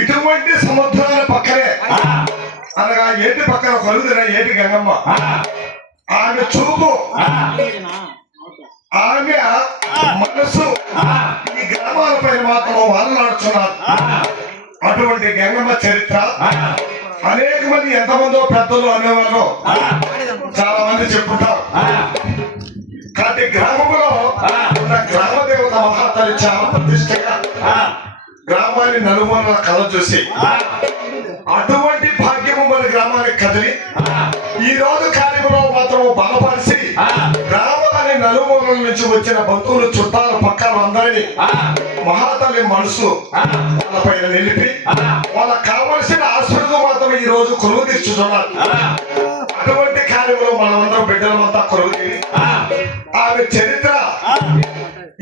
ఇటువంటి సముద్రాల పక్కనే అనగా ఏటి పక్కన కలుగుతున్న ఏటి గంగమ్మ ఆమె చూపు ఆమె మనసు ఈ గ్రామాల పైన మాత్రం వాలనాడుతున్నారు. అటువంటి గంగమ్మ చరిత్ర అనేక మంది ఎంతమందో పెద్దలు అనేవాళ్ళు చాలా మంది చెప్పుకుంటారు. కాబట్టి గ్రామంలో ఉన్న గ్రామ దేవత మహాతల్లి చాలా ప్రతిష్టగా గ్రామాన్ని నలుమూలల కళ చూసి అటువంటి భాగ్యము మన గ్రామానికి కదిలి ఈ రోజు కార్యక్రమంలో మాత్రం బలపరిచి గ్రామాన్ని నలుమూలల నుంచి వచ్చిన బంధువులు చుట్టాలు పక్కన అందరినీ మహాతల్లి మనసు వాళ్ళ పైన నిలిపి వాళ్ళకి కావలసిన ఆశీర్వాదం మాత్రం ఈ రోజు కొలువు తీర్చుతున్నారు. అటువంటి కార్యంలో మనమందరం బిడ్డలమంతా కొలువు తీరి ఆమె చరిత్ర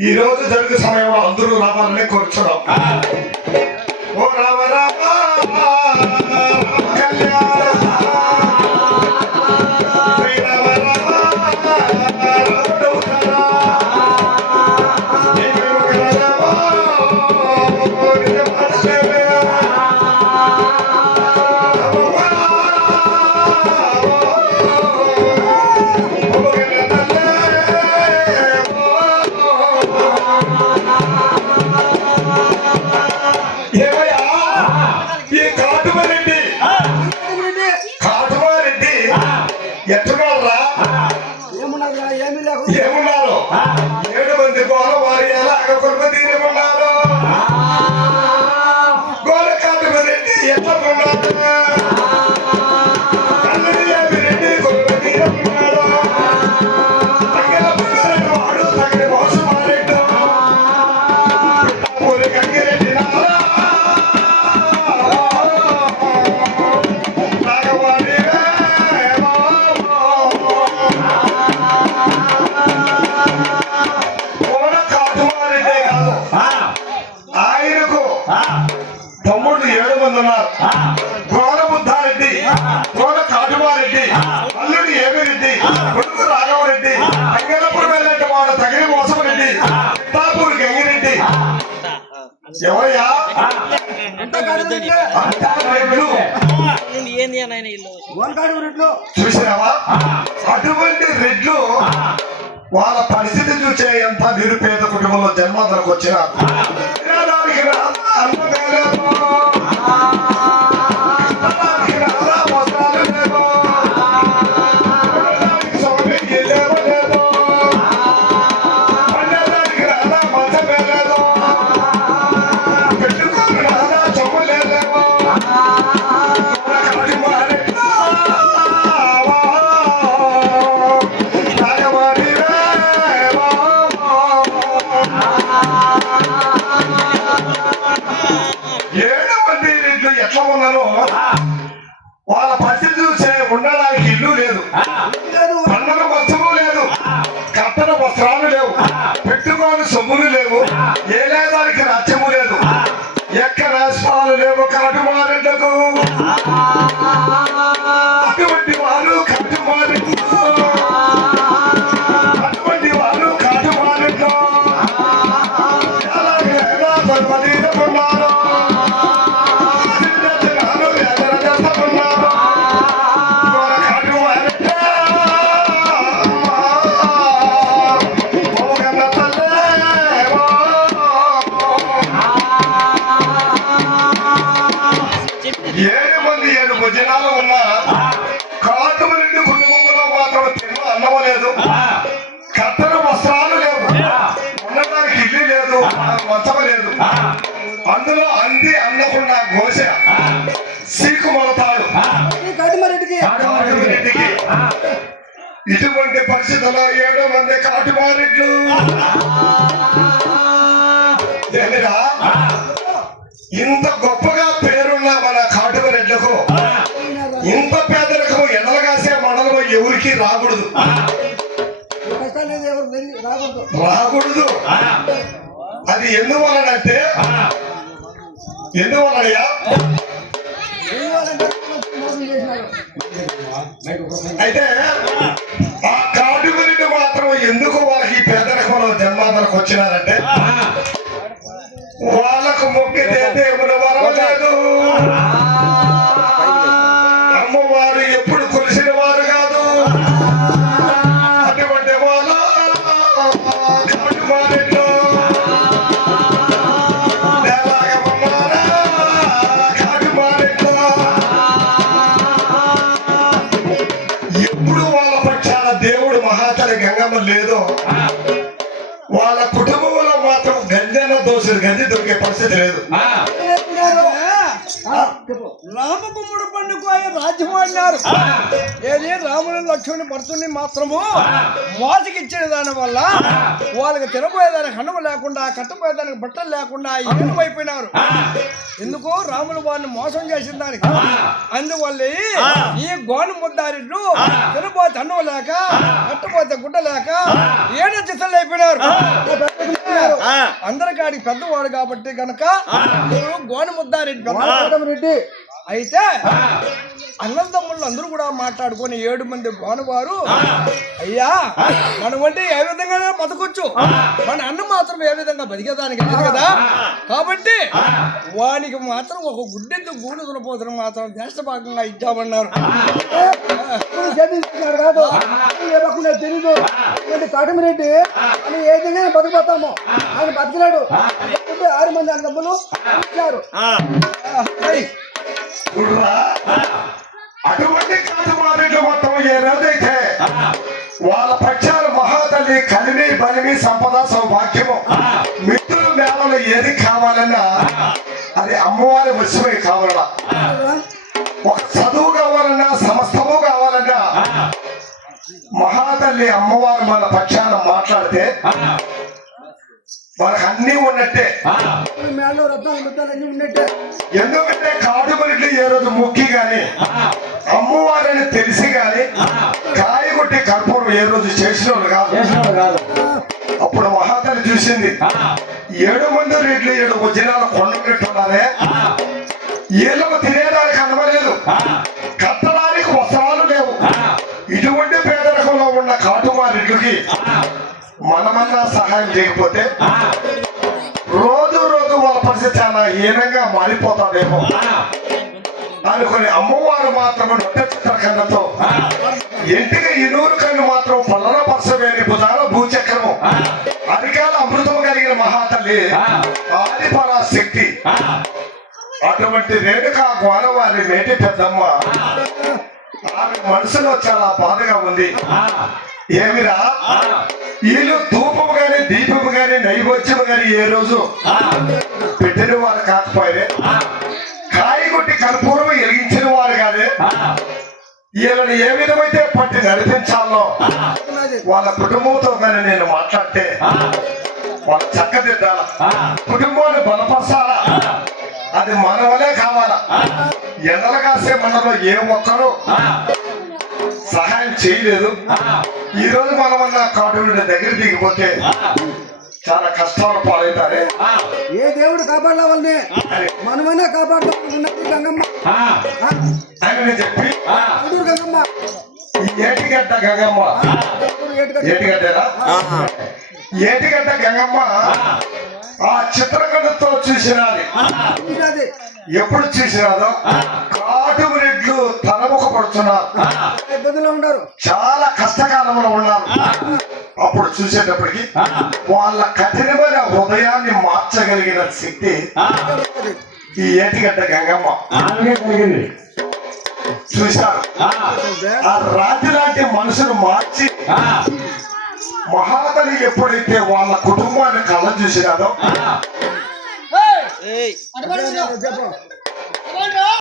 ఈ రోజు జరిగే సమయంలో అందరూ రావాలని కోరుచున్నాం. ఓ రామ రామ కళ్యాణ ఏమున్నారు 7 మంది గోల వారి ఎలా కొరకు తీరుకున్నారు. గోల కాటుమరెడ్డి ఎట్లున్నారు, రెడ్డి కొరకు తీరుకున్నాడు. వాడు తగిన మోసం మారెడ్డు గంగిరెడ్డి తమ్ముడు 7 మంది ఉన్నారు. గోడ బుద్ధారెడ్డి, గోడ కాటుమారెడ్డి, అల్లుడు ఏమిరెడ్డి, కొడుకు రాఘవరెడ్డి, అంగనప్పుడు వెళ్ళంటే వాడు తగిన మోసమరెడ్డి, పిఠాపూర్ గంగిరెడ్డి. ఎవరయ్యా చూసినావా? అటువంటి రెడ్లు వాళ్ళ పరిస్థితి చూసే ఎంత నిరుపేద కుటుంబంలో జన్మాంతరకు వచ్చిన స్వామి ఏలేని సొమ్ములు లేవు, ఏలేదానికి రాజ్యము లేదు, ఎక్కడ రాష్ట్రాలు లేవు కాటుమారెడ్లకు. అటువంటి వారు కాటుమారెడ్లు, అటువంటి వారు కాటుమారెడ్లు ఎలాగైనా పర్వతీయున్నారు, జనాలు ఉన్న కాటుమరెడ్డి కుటుంబంలో మాత్రం తిన్న అన్నం లేదు, కత్తెర వస్త్రాలు లేవు, ఉండడానికి ఇల్లు లేదు, మంచం లేదు. అందులో అంది అందకుండా ఘోష సీకు మొలతాడు కాటుమరెడ్డికి. ఇటువంటి పరిస్థితుల్లో 7 మంది కాటుమారెడ్లు ఏమిరా ఇంత గొప్పగా పేరున్న మన కాటుమరెడ్లకు ఇంత పేదరికము ఎడలగాసే మండలం ఎవరికి రాకూడదు, రాకూడదు. అది ఎందువలనంటే ఎందువలనయ్యా అయితే ఆ కాటుమరెడ్డి మాత్రం ఎందుకు వాళ్ళకి పేదరికంలో జన్మాదలకు వచ్చినారంటే వాళ్ళకు మొక్కితే దేవుడు వరవలేదు, అమ్మవారు ఎప్పుడు కొలిసిన వారు కాదు. అటువంటి వాళ్ళ కాటుమారెడ్లు ఎలాగమన్నారా కాటుమారెడ్లు ఎప్పుడు వాళ్ళ పక్షాన దేవుడు మహాతల్లి గంగమ్మ లేదో వాళ్ళ కుటుంబంలో మాత్రం గంజన్న దోషుడు గంజి దొరికే పరిస్థితి లేదు. రామకుమ్ముడు పండుగ ఆయన రాజ్యం అన్నారు. ఏది రాముని లక్ష్మణుని భర్తుని మాత్రము మోసకిచ్చిన దాని వల్ల వాళ్ళకి తినబోయేదానికి అన్నం లేకుండా, కట్టబోయేదానికి బట్టలు లేకుండా అయిపోయినారు. ఎందుకు రాములు వారిని మోసం చేసిన దానికి. అందువల్ల ఈ గోను ముద్దారిడ్లు తినబోతే అన్నం లేక, కట్టబోతే గుడ్డ లేక 7 చిత్తలు అయిపోయినారు. అందరికాడికి పెద్దవాడు కాబట్టి గనక గోను ముద్దారెడ్డి అయితే అన్నదమ్ముళ్ళు అందరూ కూడా మాట్లాడుకొని 7 మంది గోనవారు అయ్యా మనం అంటే ఏ విధంగా బతకొచ్చు, మన అన్న మాత్రం ఏ విధంగా బతికేదానికి లేదు కదా, కాబట్టి వానికి మాత్రం ఒక గుడ్డెద్దు గూడు దునపోతున్న మాత్రం దేశ భాగంగా ఇచ్చామన్నారు. తెలీదు కాటమిరెడ్డి అని ఏ విధంగా బతికిపోతాము, ఆయన బతికినాడు. 6 మంది అన్నదమ్ములు ఇచ్చారు. అటువంటి కాటుమారెడ్లు మొత్తం ఏ రోజైతే వాళ్ళ పక్షాలు మహాతల్లి కలిమి బలిమి సంపద సౌభాగ్యము మిత్రుల మేళలో ఏది కావాలన్నా అది అమ్మవారి వశమే కావాలన్నా, ఒక చదువు కావాలన్నా, సమస్తము కావాలన్నా మహాతల్లి అమ్మవారు మన పక్షాన మాట్లాడితే వాళ్ళకి అన్ని ఉన్నట్టే. ఎందుకంటే కాటుమరెడ్లు ఏ రోజు మొక్కి గాని, అమ్మవారిని తెలిసి గాని, కాయగొట్టి కర్పూరం ఏ రోజు చేసిన వాళ్ళు కాదు. అప్పుడు మహాతల్లి చూసింది 7 మంది రెడ్లు 7 వజ్రాల కొండ పెట్టున్నారే, వీళ్ళకు తినేదానికి అనవలేదు, కట్టడానికి వస్త్రాలు లేవు. ఇటువంటి పేదరికంలో ఉన్న కాటుమారెడ్లకి మనమన్నా సహాయం చేయకపోతే రోజు రోజు వాళ్ళ పరిస్థితి చాలా హీనంగా మారిపోతాడేమో అనుకుని అమ్మవారు మాత్రం నొట్టె చిత్రకన్నతో ఇంటికి 200 కన్ను మాత్రం పల్లన పరసవేని భుజాల భూచక్రము అధికాల అమృతం కలిగిన మహాతల్లి ఆదిపరాశక్తి. అటువంటి రేణుకా గోనవారి మేటి పెద్దమ్మ ఆమె మనసులో చాలా బాధగా ఉంది. ఏమిరా వీళ్ళు ధూపము గాని, దీపము గాని, నైవేద్యము గాని ఏ రోజు పెట్టిన వారు కాకపోయే, కాయగొట్టి కర్పూరం వెలిగించిన వారు కాదే, వీళ్ళని ఏ విధమైతే పట్టి నడిపించాలో వాళ్ళ కుటుంబంతో కానీ నేను మాట్లాడితే వాళ్ళ చక్కదిద్దాల, కుటుంబాన్ని బలపరచాలా, అది మన వలే కావాలా. ఎండలు కాసే మనలో ఏ ఒక్కరూ సహాయం చేయలేదు. ఈ రోజు మనమన్నా కాటుమరెడ్డి దగ్గర దిగిపోతే చాలా కష్టాలు పాలవుతారే ఏ దేవుడు కాపాడాల వాళ్ళని అని మనమైనా కాపాడుతున్నది గంగమ్మ అని చెప్పి చూడు గంగమ్మ ఈ ఏటిగడ్డ గంగమ్మ ఏటిగడ్డేనా ఏటిగడ్డ గంగమ్మ ఆ చిత్రకథతో చూసినది చూసినది. ఎప్పుడు చూసినాదో కాటుకు రెడ్లు తలముఖ పడుతున్నారు ఇబ్బందులో ఉన్నారు చాలా కష్టకాలంలో ఉన్నారు అప్పుడు చూసేటప్పటికి వాళ్ళ కఠినమైన హృదయాన్ని మార్చగలిగిన శక్తి ఈ ఏటిగడ్డ గంగమ్మ కలిగింది చూశారు ఆ రాత్రి లాంటి మనుషులు మార్చి మహాతలి ఎప్పుడైతే వాళ్ళ కుటుంబాన్ని కళ్ళ చూసినాదో చెప్పు